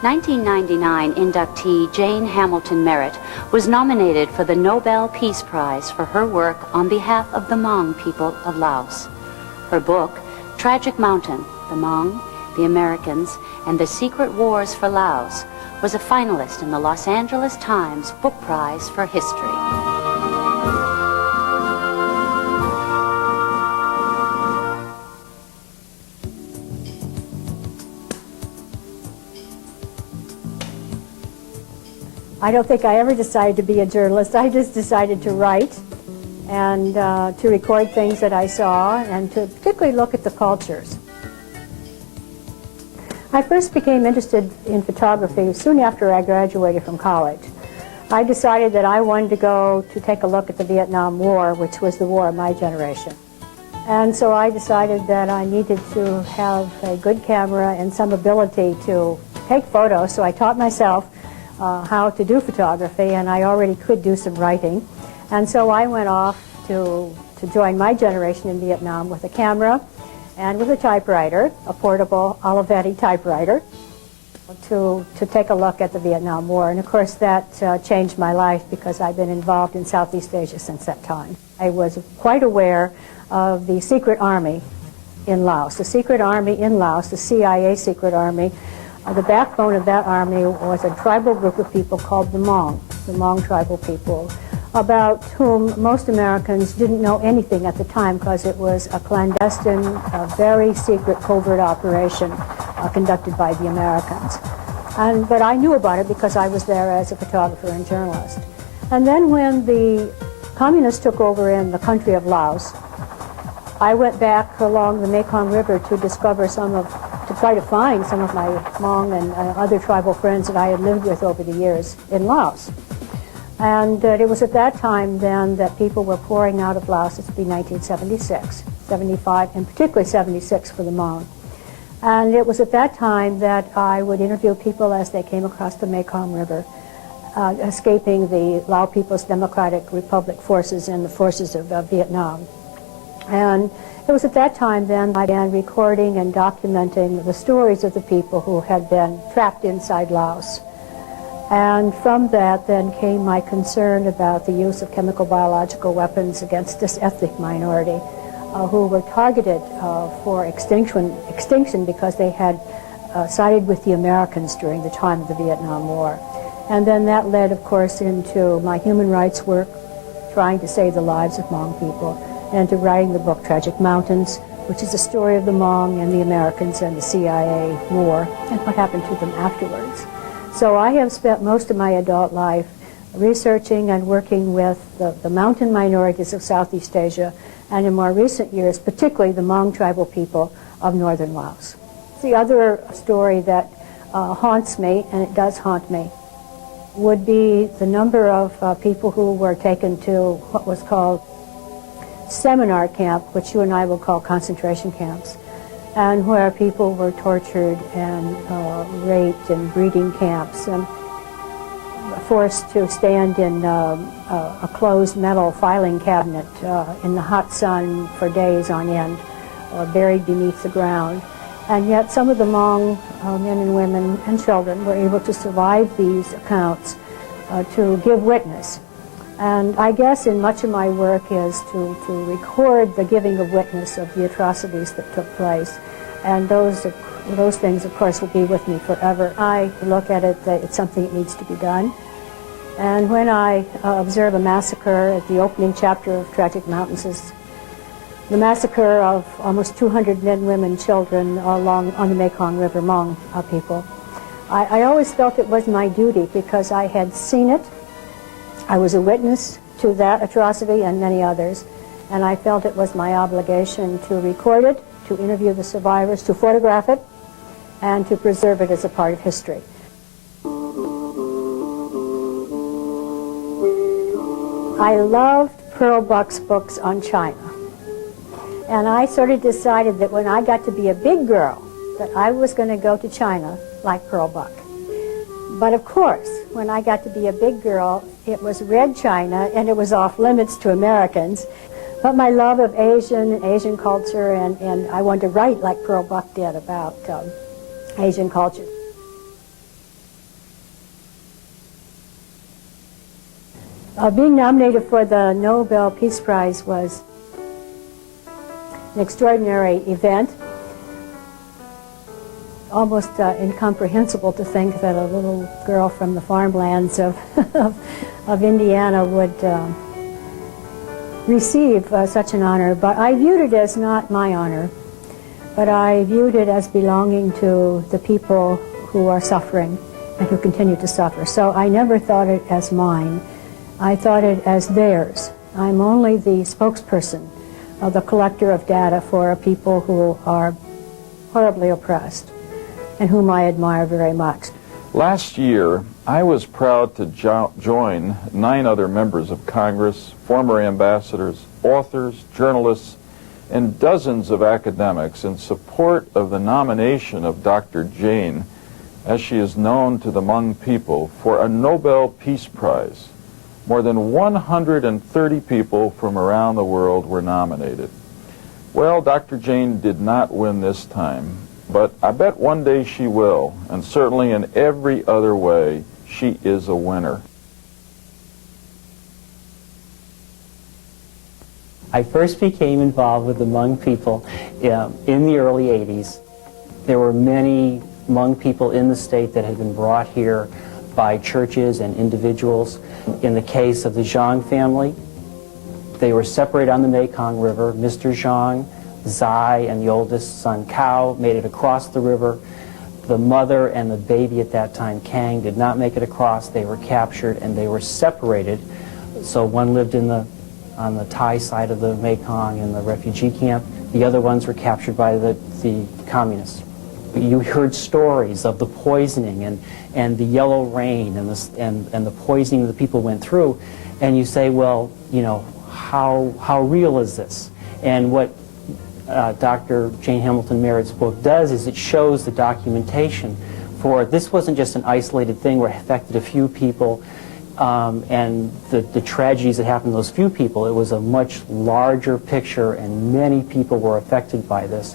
1999 inductee Jane Hamilton-Merritt was nominated for the Nobel Peace Prize for her work on behalf of the Hmong people of Laos. Her book, Tragic Mountain, the Hmong, the Americans, and the Secret Wars for Laos, was a finalist in the Los Angeles Times Book Prize for History. I don't think I ever decided to be a journalist. I just decided to write and to record things that I saw and to particularly look at the cultures. I first became interested in photography soon after I graduated from college. I decided that I wanted to go to take a look at the Vietnam War, which was the war of my generation. And so I decided that I needed to have a good camera and some ability to take photos, so I taught myself how to do photography, and I already could do some writing. And so I went off to join my generation in Vietnam with a camera and with a typewriter, a portable Olivetti typewriter, to take a look at the Vietnam War. And of course that changed my life because I've been involved in Southeast Asia since that time. I was quite aware of the secret army in Laos. The secret army in Laos, the CIA secret army, the backbone of that army was a tribal group of people called the Hmong tribal people, about whom most Americans didn't know anything at the time because it was a clandestine, very secret covert operation conducted by the Americans. But I knew about it because I was there as a photographer and journalist. And then when the communists took over in the country of Laos, I went back along the Mekong River to try to find some of my Hmong and other tribal friends that I had lived with over the years in Laos. And it was at that time then that people were pouring out of Laos. It would be 1976, 75, and particularly 76 for the Hmong. And it was at that time that I would interview people as they came across the Mekong River, escaping the Lao People's Democratic Republic forces and the forces of Vietnam. And it was at that time then I began recording and documenting the stories of the people who had been trapped inside Laos. And from that then came my concern about the use of chemical biological weapons against this ethnic minority who were targeted for extinction because they had sided with the Americans during the time of the Vietnam War. And then that led, of course, into my human rights work, trying to save the lives of Hmong people, and to writing the book Tragic Mountains, which is the story of the Hmong and the Americans and the CIA war and what happened to them afterwards. So I have spent most of my adult life researching and working with the mountain minorities of Southeast Asia, and in more recent years, particularly the Hmong tribal people of northern Laos. The other story that haunts me, and it does haunt me, would be the number of people who were taken to what was called seminar camp, which you and I will call concentration camps, and where people were tortured and raped, and breeding camps, and forced to stand in a closed metal filing cabinet in the hot sun for days on end, buried beneath the ground. And yet some of the Hmong men and women and children were able to survive these accounts to give witness. And I guess in much of my work is to record the giving of witness of the atrocities that took place. And those things, of course, will be with me forever. I look at it that it's something that needs to be done. And when I observe a massacre at the opening chapter of Tragic Mountains is the massacre of almost 200 men, women, children along on the Mekong River, Hmong people. I always felt it was my duty because I had seen it. I was a witness to that atrocity and many others, and I felt it was my obligation to record it, to interview the survivors, to photograph it, and to preserve it as a part of history. I loved Pearl Buck's books on China. And I sort of decided that when I got to be a big girl, that I was going to go to China like Pearl Buck. But of course, when I got to be a big girl, it was Red China, and it was off limits to Americans. But my love of Asian culture, and I wanted to write like Pearl Buck did about Asian culture. Being nominated for the Nobel Peace Prize was an extraordinary event. Almost incomprehensible to think that a little girl from the farmlands of, of Indiana would receive such an honor. But I viewed it as not my honor, but I viewed it as belonging to the people who are suffering and who continue to suffer. So I never thought it as mine. I thought it as theirs. I'm only the spokesperson, the collector of data for people who are horribly oppressed and whom I admire very much. Last year, I was proud to join 9 other members of Congress, former ambassadors, authors, journalists, and dozens of academics in support of the nomination of Dr. Jane, as she is known to the Hmong people, for a Nobel Peace Prize. More than 130 people from around the world were nominated. Well, Dr. Jane did not win this time, but I bet one day she will, and certainly in every other way, she is a winner. I first became involved with the Hmong people in the early 80s. There were many Hmong people in the state that had been brought here by churches and individuals. In the case of the Zhang family, they were separated on the Mekong River. Mr. Zhang, Zai, and the oldest son, Cao, made it across the river. The mother and the baby at that time, Kang, did not make it across. They were captured and they were separated. So one lived on the Thai side of the Mekong in the refugee camp. The other ones were captured by the communists. You heard stories of the poisoning and the yellow rain and the poisoning that the people went through, and you say, well, you know, how real is this? And what Dr. Jane Hamilton-Merritt's book does is it shows the documentation for this wasn't just an isolated thing where it affected a few people and the tragedies that happened to those few people. It was a much larger picture, and many people were affected by this.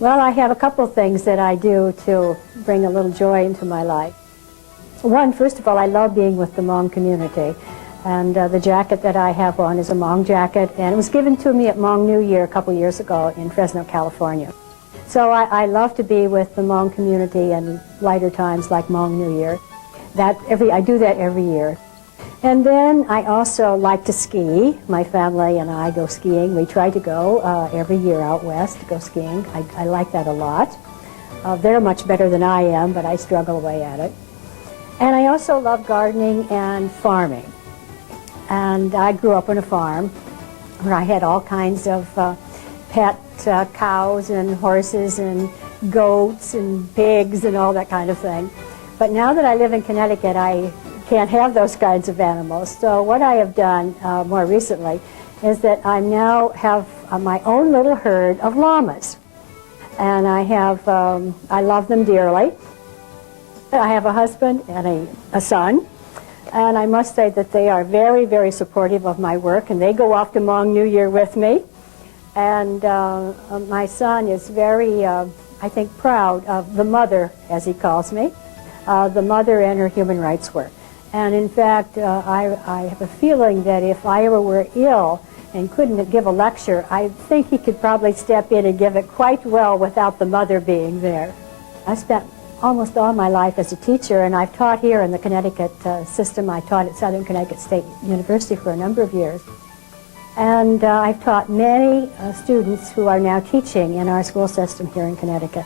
Well, I have a couple of things that I do to bring a little joy into my life. One, first of all, I love being with the Hmong community. And the jacket that I have on is a Hmong jacket, and it was given to me at Hmong New Year a couple years ago in Fresno, California. So I love to be with the Hmong community in lighter times like Hmong New Year. I do that every year. And then I also like to ski. My family and I go skiing. We try to go every year out west to go skiing. I like that a lot. They're much better than I am, but I struggle away at it. And I also love gardening and farming. And I grew up on a farm where I had all kinds of pet cows and horses and goats and pigs and all that kind of thing. But now that I live in Connecticut, I can't have those kinds of animals. So what I have done more recently is that I now have my own little herd of llamas. And I love them dearly. I have a husband and a son. And I must say that they are very, very supportive of my work, and they go off to Hmong New Year with me. And my son is very, I think, proud of the mother, as he calls me, the mother and her human rights work. And in fact, I have a feeling that if I ever were ill and couldn't give a lecture, I think he could probably step in and give it quite well without the mother being there. I spent almost all my life as a teacher, and I've taught here in the Connecticut system. I taught at Southern Connecticut State University for a number of years. And I've taught many students who are now teaching in our school system here in Connecticut.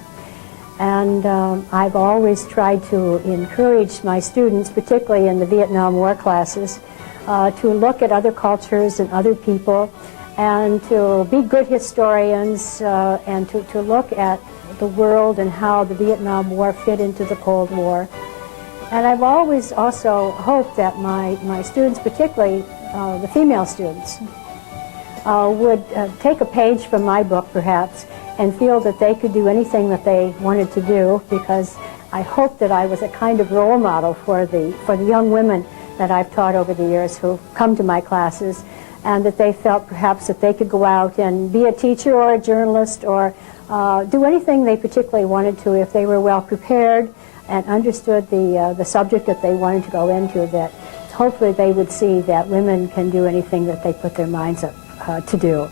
And I've always tried to encourage my students, particularly in the Vietnam War classes, to look at other cultures and other people, and to be good historians, and to look at the world and how the Vietnam War fit into the Cold War. And I've always also hoped that my students, particularly the female students, would take a page from my book, perhaps, and feel that they could do anything that they wanted to do, because I hope that I was a kind of role model for the young women that I've taught over the years who come to my classes, and that they felt perhaps that they could go out and be a teacher or a journalist or do anything they particularly wanted to if they were well prepared and understood the subject that they wanted to go into, that hopefully they would see that women can do anything that they put their minds up to do.